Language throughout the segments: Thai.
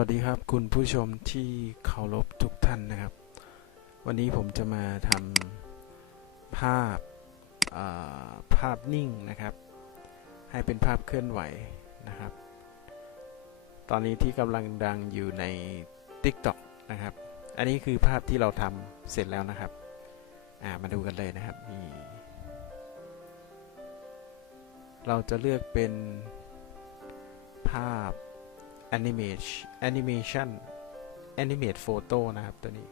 วัสดีครับคุณผู้ชมที่เคารพทุกท่านนะครับ วันนี้ผมจะมาทำภาพาภาพนิ่งนะครับ ให้เป็นภาพเคลื่อนไหวนะครับ ตอนนี้ที่กำลังดังอยู่ใน TikTok นะครับ อันนี้คือภาพที่เราทำเสร็จแล้วนะครับามาดูกันเลยนะครับนี่เราจะเลือกเป็นภาพ animation animation animate photo นะครับตัวนี้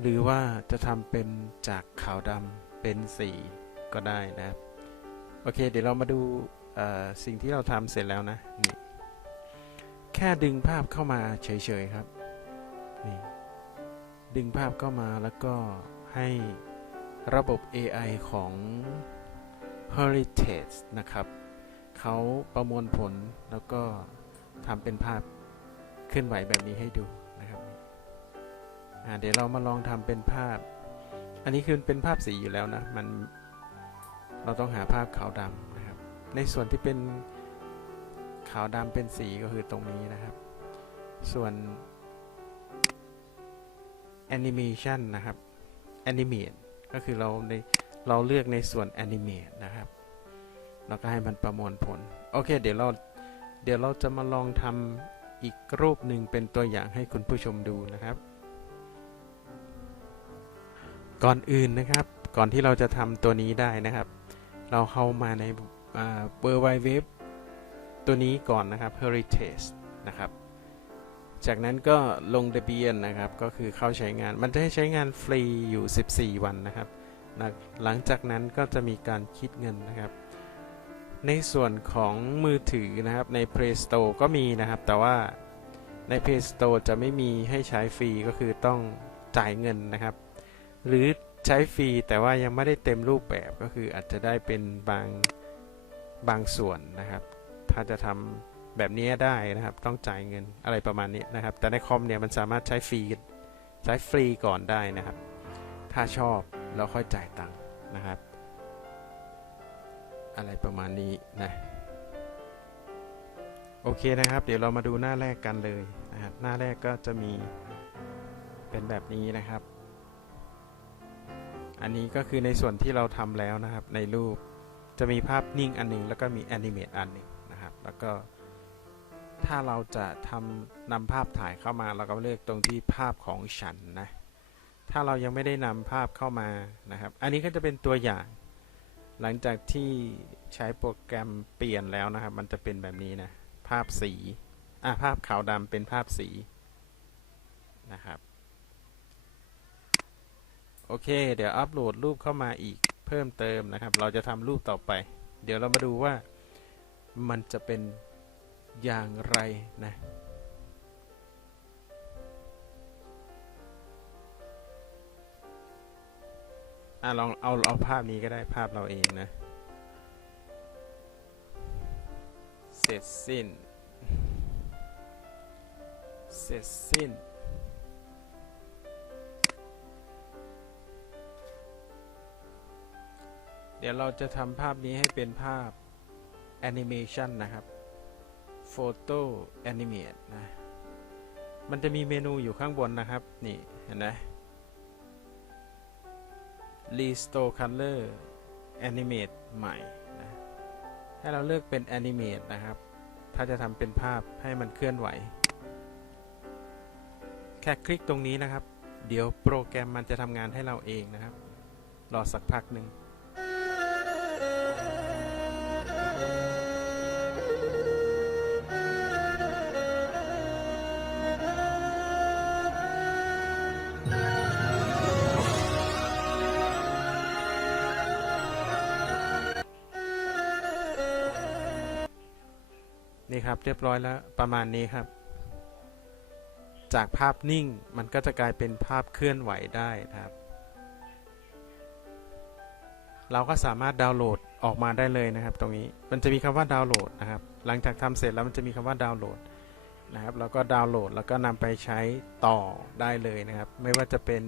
หรือว่าจะทำเป็นจากขาวดำเป็นสีก็ได้นะครับ โอเค เดี๋ยวเรามาดูสิ่งที่เราทำเสร็จแล้วนะนี่แค่ดึงภาพเข้ามาเฉยๆครับนี่ดึงภาพเข้ามาแล้วก็ให้ระบบ AI ของ Heritage นะครับ เขาประมวลผลแล้วก็ ทำเป็นภาพเคลื่อนไหวแบบนี้ให้ดูนะครับเดี๋ยวเรามาลองทำเป็นภาพ อันนี้คือเป็นภาพสีอยู่แล้วนะ มันเราต้องหาภาพขาวดำนะครับ ในส่วนที่เป็นขาวดำเป็นสีก็คือตรงนี้นะครับ ส่วน animation นะครับ animate ก็คือเราในเราเลือกในส่วน animate นะครับ แล้วก็ให้มันประมวลผล โอเค เดี๋ยวเรา เดี๋ยวเราจะมาลองทำอีกรูปหนึ่งเป็นตัวอย่างให้คุณผู้ชมดูนะครับ ก่อนอื่นนะครับ ก่อนที่เราจะทำตัวนี้ได้นะครับ เราเข้ามาในเบอร์ไวเว็บตัวนี้ก่อนนะครับ heritage นะครับจากนั้นก็ลงทะเบียนนะครับ ก็คือเข้าใช้งาน มันจะให้ใช้งานฟรีอยู่ 14 วันนะครับ หลังจากนั้นก็จะมีการคิดเงินนะครับ ในส่วนของมือถือนะครับใน Play Store ก็มีนะครับ แต่ว่าใน Play Store จะไม่มีให้ใช้ฟรีก็คือต้องจ่ายเงินนะครับ หรือใช้ฟรีแต่ว่ายังไม่ได้เต็มรูปแบบก็คืออาจจะได้เป็นบางบางส่วนนะครับ ถ้าจะทำแบบนี้ได้นะครับ ต้องจ่ายเงินอะไรประมาณนี้นะครับ แต่ในคอมเนี่ยมันสามารถใช้ฟรีใช้ฟรีก่อนได้นะครับ ถ้าชอบแล้วค่อยจ่ายตังค์นะครับ อะไรประมาณนี้นะโอเคนะครับ เดี๋ยวเรามาดูหน้าแรกกันเลยนะครับหน้าแรกก็จะมีเป็นแบบนี้นะครับ อันนี้ก็คือในส่วนที่เราทำแล้วนะครับ ในรูปจะมีภาพนิ่งอันหนึง แล้วก็มีแอนิเมตอันหนึ่งนะครับ แล้วก็ถ้าเราจะทำนำภาพถ่ายเข้ามา เราก็เลือกตรงที่ภาพของฉันนะถ้าเรายังไม่ได้นำภาพเข้ามานะครับ อันนี้ก็จะเป็นตัวอย่าง หลังจากที่ใช้โปรแกรมเปลี่ยนแล้วนะครับ มันจะเป็นแบบนี้นะ ภาพสี อะ ภาพขาวดำเป็นภาพสีนะครับ โอเค เดี๋ยวอัปโหลดรูปเข้ามาอีกเพิ่มเติมนะครับ เราจะทำรูปต่อไป เดี๋ยวเรามาดูว่ามันจะเป็นอย่างไรนะ อะลองเอาเอาภาพนี้ก็ได้ภาพเราเองนะ เสร็จสิ้น เสร็จสิ้น เดี๋ยวเราจะทำภาพนี้ให้เป็นภาพแอนิเมชันนะครับ Photo Animate นะ มันจะมีเมนูอยู่ข้างบนนะครับ นี่ เห็นไหม Restore Color Animate ใหม่นะให้เราเลือกเป็น Animate นะครับ ถ้าจะทำเป็นภาพให้มันเคลื่อนไหว แค่คลิกตรงนี้นะครับ เดี๋ยวโปรแกรมมันจะทำงานให้เราเองนะครับ รอสักพักหนึ่ง นี่ครับเรียบร้อยแล้วประมาณนี้ครับ จากภาพนิ่งมันก็จะกลายเป็นภาพเคลื่อนไหวได้นะครับ เราก็สามารถดาวน์โหลดออกมาได้เลยนะครับ ตรงนี้มันจะมีคำว่าดาวน์โหลดนะครับ หลังจากทำเสร็จแล้วมันจะมีคำว่าดาวน์โหลดนะครับแล้วก็ดาวน์โหลดแล้วก็นำไปใช้ต่อได้เลยนะครับ ไม่ว่าจะเป็น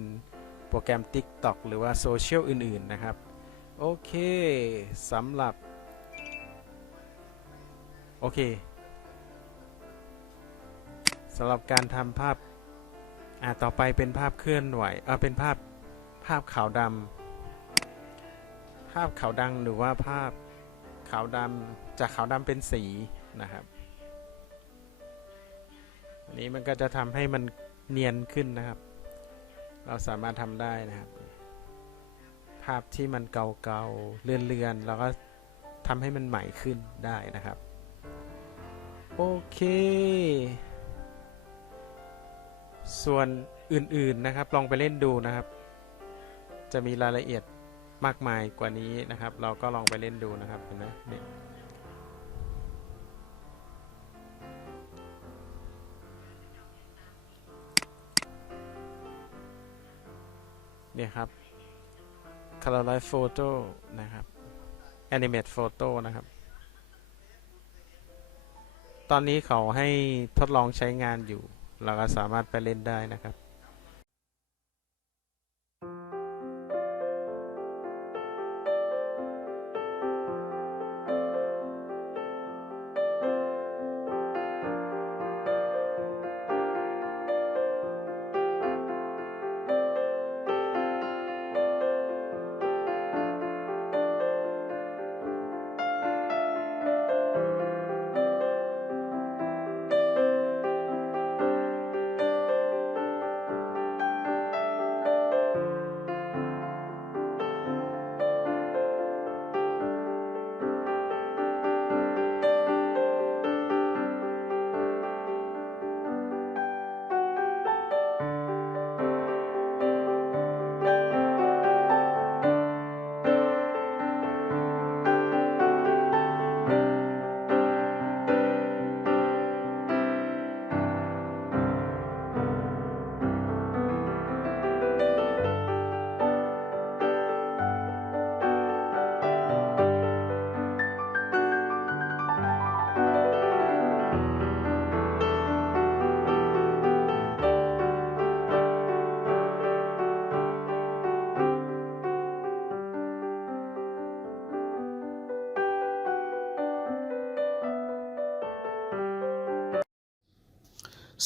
โปรแกรม TikTok หรือว่าโซเชียลอื่น ๆ นะครับ โอเคสำหรับ โอเคำหรับการทำภาพอ่าต่อไปเป็นภาพเคลื่อนไหวเออเป็นภาพภาพขาวดำภาพขาวดำหรือว่าภาพขาวดำจากขาวดำเป็นสีนะครับอันนี้มันก็จะทำให้มันเนียนขึ้นนะครับ เราสามารถทำได้นะครับ ภาพที่มันเก่าๆเลื่อนๆเราก็ทำให้มันใหม่ขึ้นได้นะครับ โอเค ส่วนอื่นๆนะครับลองไปเล่นดูนะครับ จะมีรายละเอียดมากมายกว่านี้นะครับ เราก็ลองไปเล่นดูนะครับเห็นไหมเนี่ยเนี่ยครับ Color Light Photo นะครับ Animate Photo นะครับ ตอนนี้เขาให้ทดลองใช้งานอยู่ เราก็สามารถไปเล่นได้นะครับ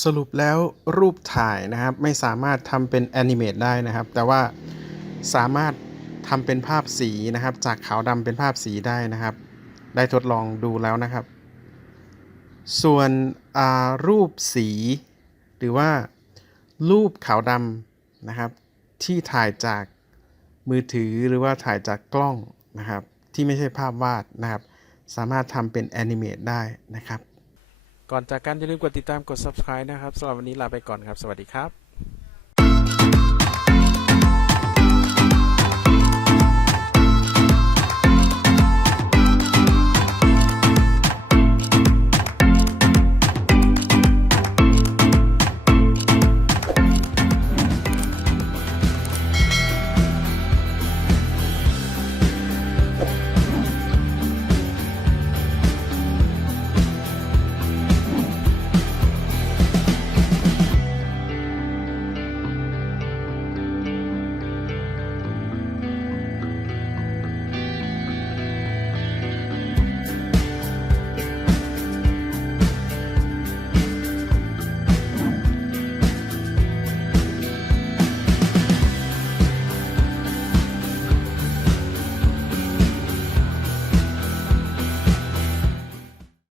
สรุปแล้วรูปถ่ายนะครับ ไม่สามารถทำเป็นแอนิเมตได้นะครับ แต่ว่าสามารถทำเป็นภาพสีนะครับ จากขาวดำเป็นภาพสีได้นะครับ ได้ทดลองดูแล้วนะครับ ส่วนรูปสี หรือว่ารูปขาวดำนะครับ ที่ถ่ายจากมือถือหรือว่าถ่ายจากกล้องนะครับ ที่ไม่ใช่ภาพวาดนะครับ สามารถทำเป็นแอนิเมตได้นะครับ ก่อนจากกันอย่าลืมกดติดตามกด subscribe นะครับสำหรับวันนี้ลาไปก่อนครับ สวัสดีครับ